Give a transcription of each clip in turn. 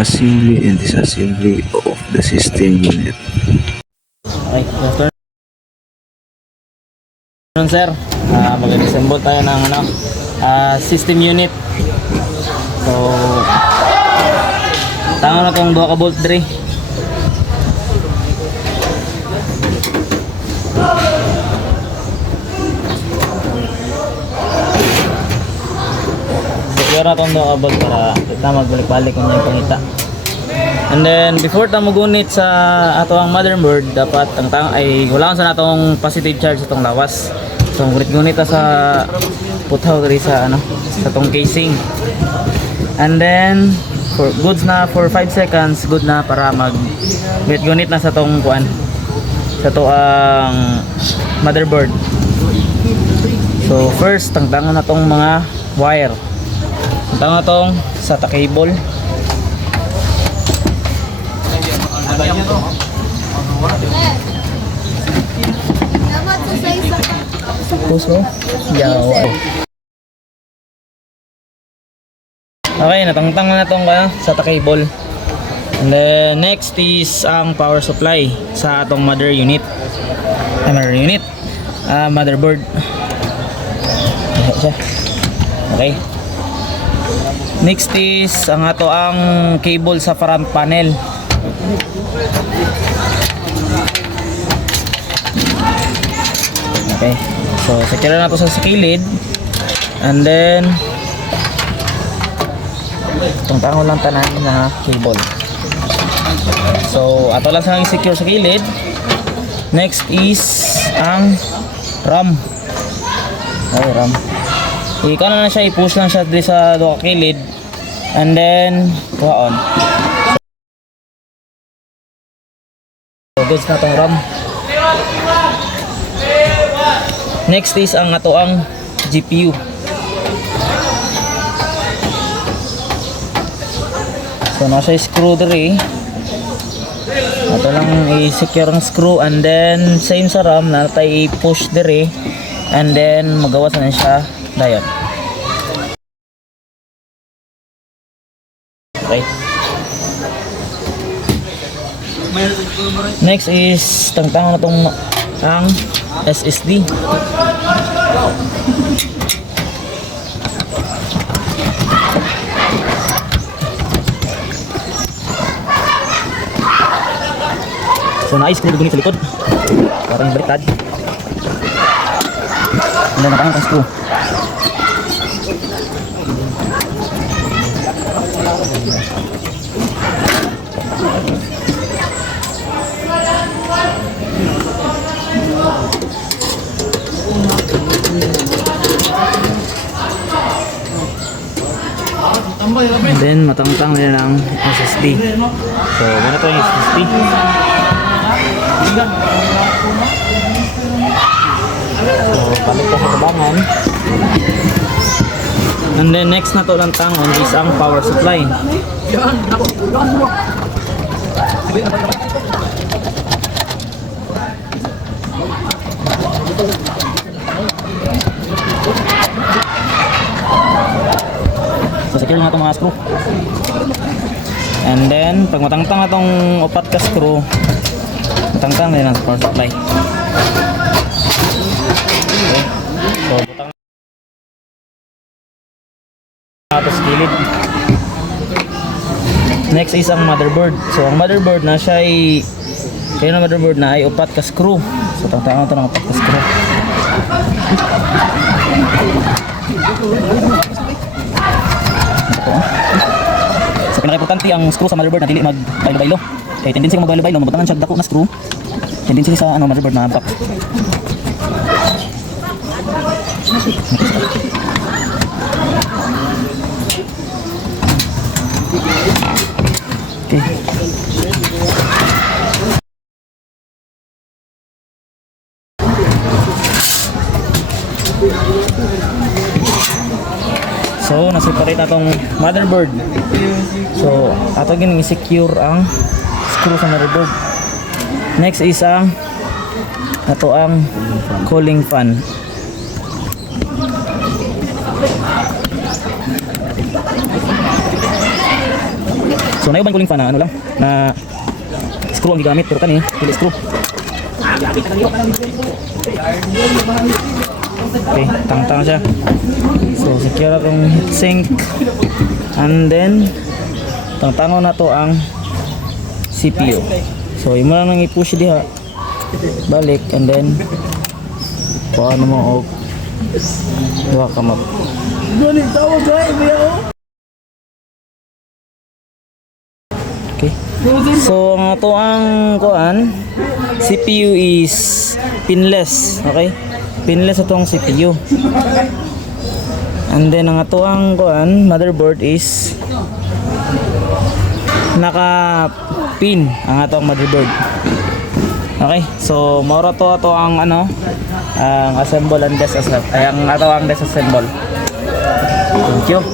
assembly and disassembly of the system unit. Okay, good afternoon sir. Mag-assemble tayo ng system unit. So, tango na itong 2 ka bolt dre. Secure na itong 2 ka bolt para kita magbalik-balik kung yung pangita. And then before ta magunit sa ato ang motherboard, dapat ang ay wala sa natong positive charge sa tong lawas. So gunit ta sa puthaw diri sa sa tong casing. And then for goods na for 5 seconds, good na para mag gunit na sa tong kuan. Sa to ang motherboard. So first tangtangon na tong mga wire. Tangtangon tong SATA cable. Puso? Yaw. Okay, natangtang na itong SATA cable. And then next is ang power supply sa atong motherboard. Okay. Next is ang ato ang cable sa front panel. Okay, so secure na ito sa kilid. And then tungtangon lang tanan na cable. So ato lang sa secure sa kilid. Next is ang RAM. Okay, RAM. Ikaw na siya, i-push lang siya dito sa 2 ka kilid. And then tuwa on. So goods na itong RAM. Next is ang ato ang GPU. So nasa screw diri. Ato lang i-secure ang screw, and then same sa RAM na tayo i-push diri, and then magawas na siya dayon. Okay. Next is tangtangan na tong ang SSD. So na-screw dito sa likod. Parang baliktad. Hindi na kayang screw. And then matangtang nila ng SSD. So ganito yung SSD. So palit ko sa kabangan. And then next na to lang tangon is ang power supply. So secure nga itong mga screw. And then pag matangtang na itong 4 ka screw, matangtang din ang power supply. Okay. So butang na ito sa gilid. Next is ang motherboard. So ang motherboard na siya ay kaya na motherboard na ay 4 ka screw. So tangtang ito ng 4 ka screw. So pinaka-importante ang screw sa motherboard na dili mag-baylo-baylo. Kaya tendency kung mag-baylo-baylo, mabutangan siya dako na screw. Tendency sa motherboard na back. Okay. So na-separate atong motherboard. So ato gining i-secure ang screw sa motherboard. Next is ang ato ang cooling fan. So So nayuban ko lang pa na ano lang na screw ang gigamit pero kani dili screw. Okay, tang-tang siya. So secure akong heatsink and then tang-tango na to ang CPU. So imo lang nang i-push diha balik and then paano mo og duha ka map. Okay. So ang ato ang kuan CPU is pinless, okay? Pinless atong CPU. And then ang ato ang kuan motherboard is naka pin ang atong motherboard. Okay, so maura to ato ang ano ang assemble and disassemble ay ang ato ang disassemble. Thank you.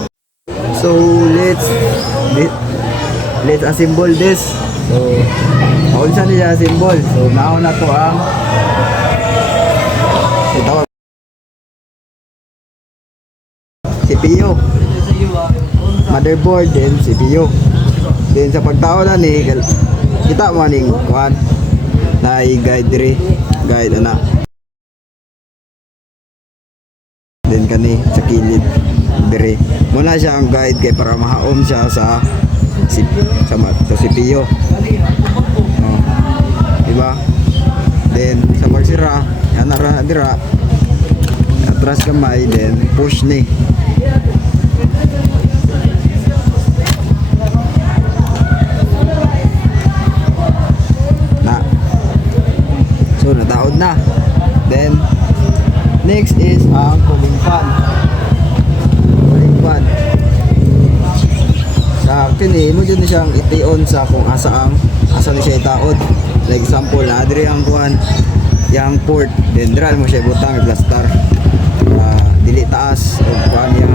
So let's assemble this. So maunsa niya assemble. So naon na to ang ito CPU, motherboard, then CPU. Then sa pagtao na ni kita mo ning kuan na i-guide diri, guide ana. Then kani sa kilid diri. Muna siya ang guide kay para mahaom siya sa CPU. Oh. Diba? Then sa pagsira, yan na dira. Atras kamay, then push ni. So nataod na. Then next is ang cooling fan. Cooling fan. Sa kini mo jud ni siyang iti-on sa kung asa ni siya itaod. Like example na adiri ang kuan yang port, then dira mo siya butang i-plaster. Dili taas o kuan yang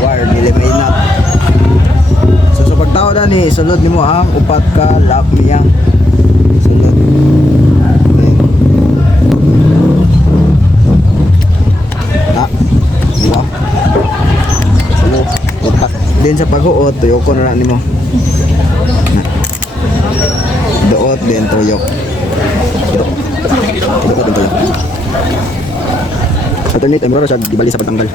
wire dili mainat. So sa pagtaod ani sulod nimo ang upat ka lock niya. Sulod. Then sa pag-uot, tuyok ko na lang nimo. Duot, then tuyok. Duot, then tuyok. Alternate, ay mura siya ibali sa pagtanggal.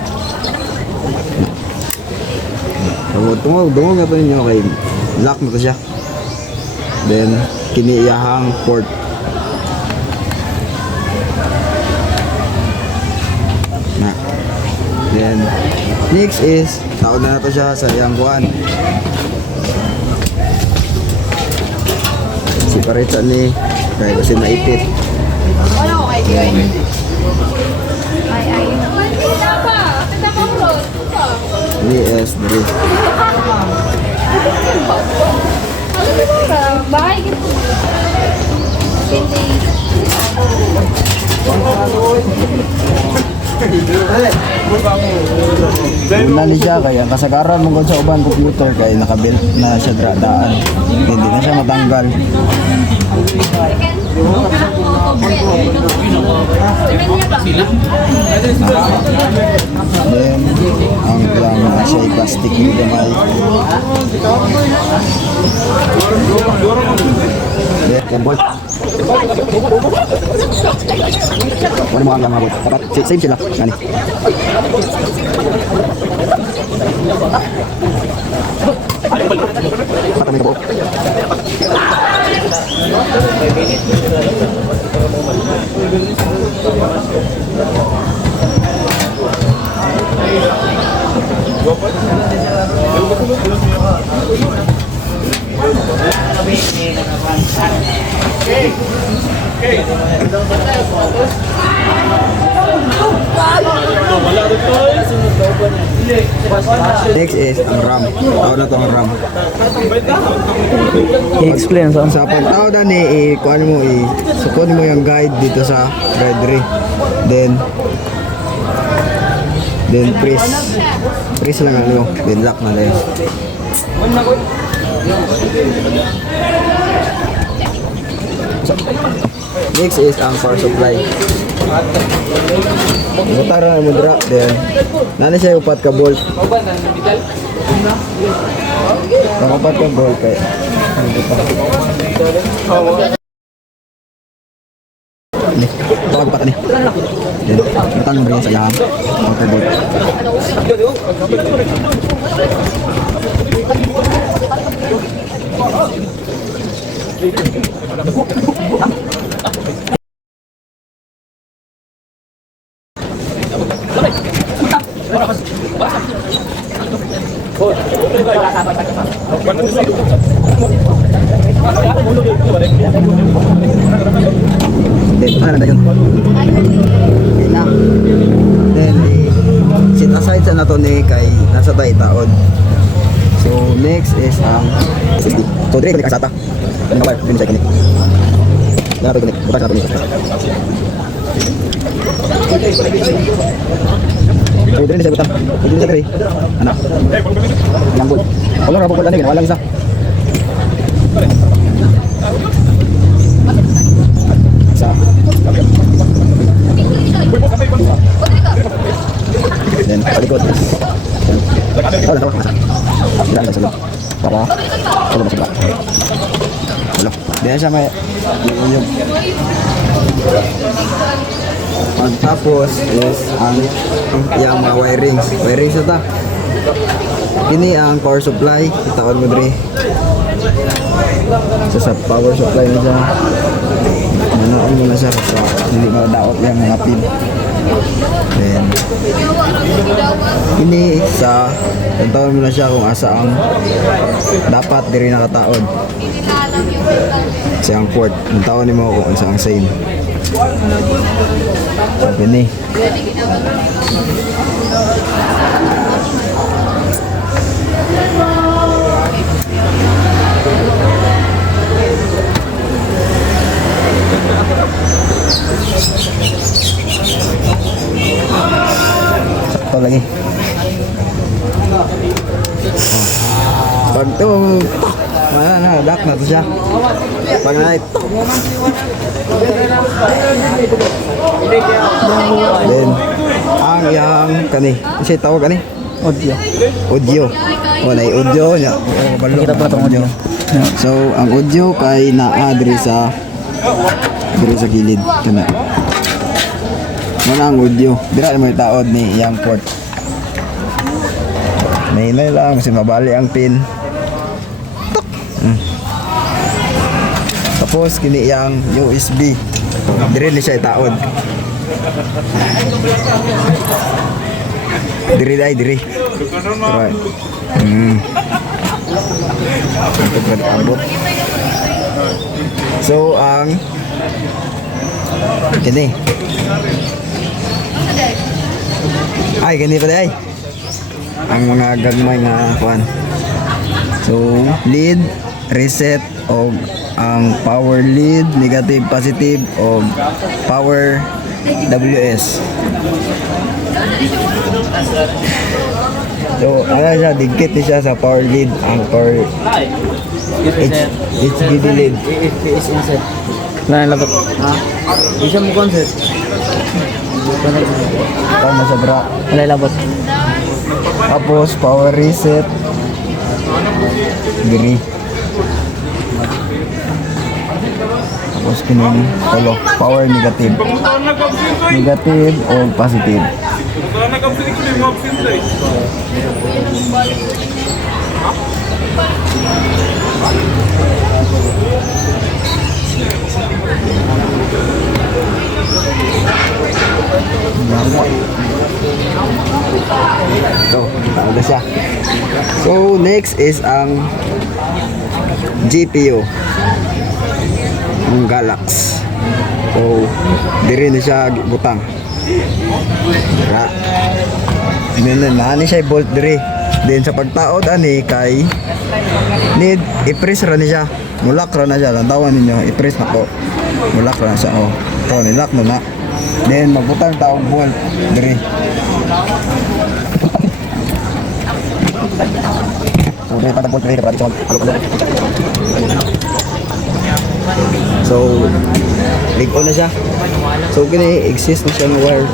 Dungog nga ito ninyo kay lock mo to siya. Then, kiniiyahang port. Na. Then, next is taon na to siya sa iyang kuan. Separate sa ni kaya kasi naipit. Ni es dari. Bahay gitu. Una ni siya kaya kasagaran mong sa uban computer kaya nakabuilt na siya daan. Hindi na siya matanggal. Then ang lang na siya plastic ni gamay. Then kambot. Wala mo ang lamabot. Dapat same sila. Gani. Patay mo po. Next is ang RAM. Tao na to ang RAM. I-explain sa Sa pagtao na ni kuan mo sukod mo yung guide dito sa guide ring. Then press lang ano, then lock na lang. So, next is ang power supply. Mutara na mo dra, then nana siya upat ka bolt. Nakapat ka ball kay. Ni, tawag pa ni. Then, butang mo rin sa lahat. Okay, ball. Then, ano na yun? Okay na. Then, sit aside sa nato ni kay nasa tayo taod. So, next is ang so, dire, kunik asata. Ano ba? Din siya kunik. Yan nato kunik. Bukas nato kunik. So, dire siya butang. Dire siya dire. Ano? Yang bul. Wala ra pugol ani, wala isa. Sa. Then, palikot. Oh, natawa ka. Tidak ada solo. Para solo masuk lah. Solo. Dia siya may yung tapos is ang yung mga wirings. Wirings ito. Ini ang power supply. Itaon mo diri. Sa power supply na siya. Manoon mo na siya sa hindi madaot yung mga pin. Then, ini sa tawag mo na siya kung asa ang dapat diri nakataod. Sa ang port. Tawag mo kung asa ang same. Sabi ni. Sakto lagi. Pag ito, dak na to siya. Pag na ito. Then, ang yang kani. Kasi tawag kani? Audio. Audio. O, na audio niya. Kita pa itong audio. So, ang audio kay naa diri sa gilid. Kana. Muna ang audio. Dira mo taod ni yang port. Mahinay lang kasi mabali ang pin. Tapos kini yang USB. Diri ni siya itaod. Diri. Right. Ito pa abot. So ang kini. Ay, gani pa day. Ang mga gagmay nga kuan. So, lead, reset o ang power lead, negative, positive o power WS. So, ano siya, digkit ni siya sa power lead, ang power HDD lead. AFPS inset. Na labot. Ha? Isa mo concept. Tama sa bra. Wala labot. Tapos, power reset. Diri. Tapos, kining power negative. Negative o positive. So, tao na siya. So, next is ang GPU. Ang Galax. So, diri na siya butang. Ha. Then, naani siya bolt diri. Then, sa pagtaod ani kay need i-press ra ni siya. Mulak ra na siya. Lantawan ninyo, i-press na po. Mulak ra na siya. Oh. Ito, nilak na na. Then, magbutang taong bolt diri. So, diri patang bolt diri kapag so, ligo na siya. So, kini exist na siya ng wire.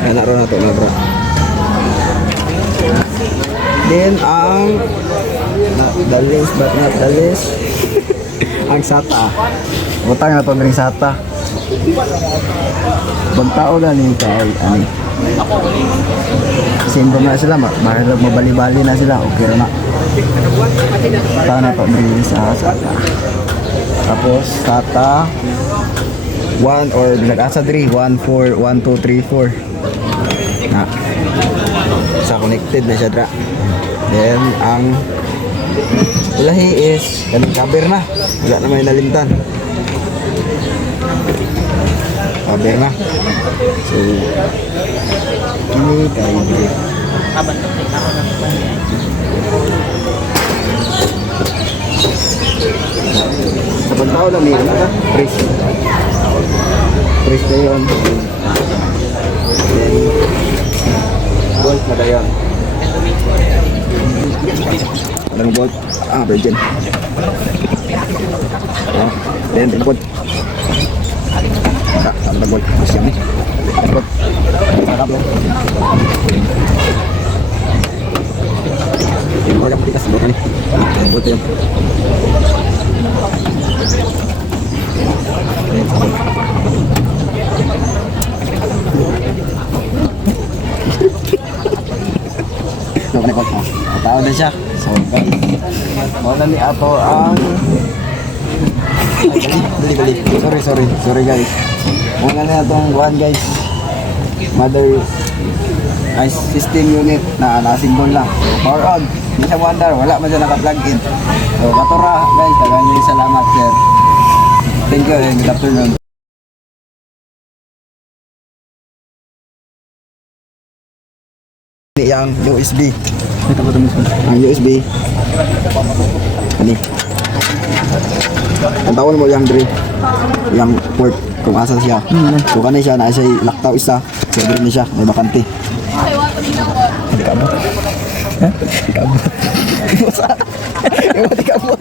Kaya naroon na ito na bro. Then, ang The least but not the least. Ang SATA. Butang na itong ring SATA. Bantao na ni kay ani. Simple na sila, mahalag mabali-bali na sila. Okay na. Butang na itong ring sa SATA. Tapos SATA 1 or nag-asa 3, 1, 4, 1, 2, 3, 4. Na. Sa connected na siya dra. Then ang ulahi is kanang cover na. Wala na may nalimtan. Cover na. So ini kay sa pagtao lang yun, press. Press na yun. Then, bolt na yun. Anong bolt? Virgin. Then, bolt. Saan na bolt? Masya mo. Bolt. Sarap mo. Yung bolt, pitas bolt na ni. Bolt yun. So, kanipot mo. Tao na siya. So, guys. Muna ni Ato ang... Ay, bali. Sorry guys. Muna na itong buwan guys. Mother ice system unit na nasimbol lang. So, power on. Hindi siya wonder. Wala man siya naka-plug in. So, katura guys. Tagay salamat sir. Thank you and good afternoon. Yang USB. Ang USB. Ani. Ang tawon mo yang Dre. Yang port kung asa siya. So kanay siya na siya laktaw isa. So dire ni siya may bakante. Hindi ka mo. Ha? Hindi ka mo. Hindi ka mo.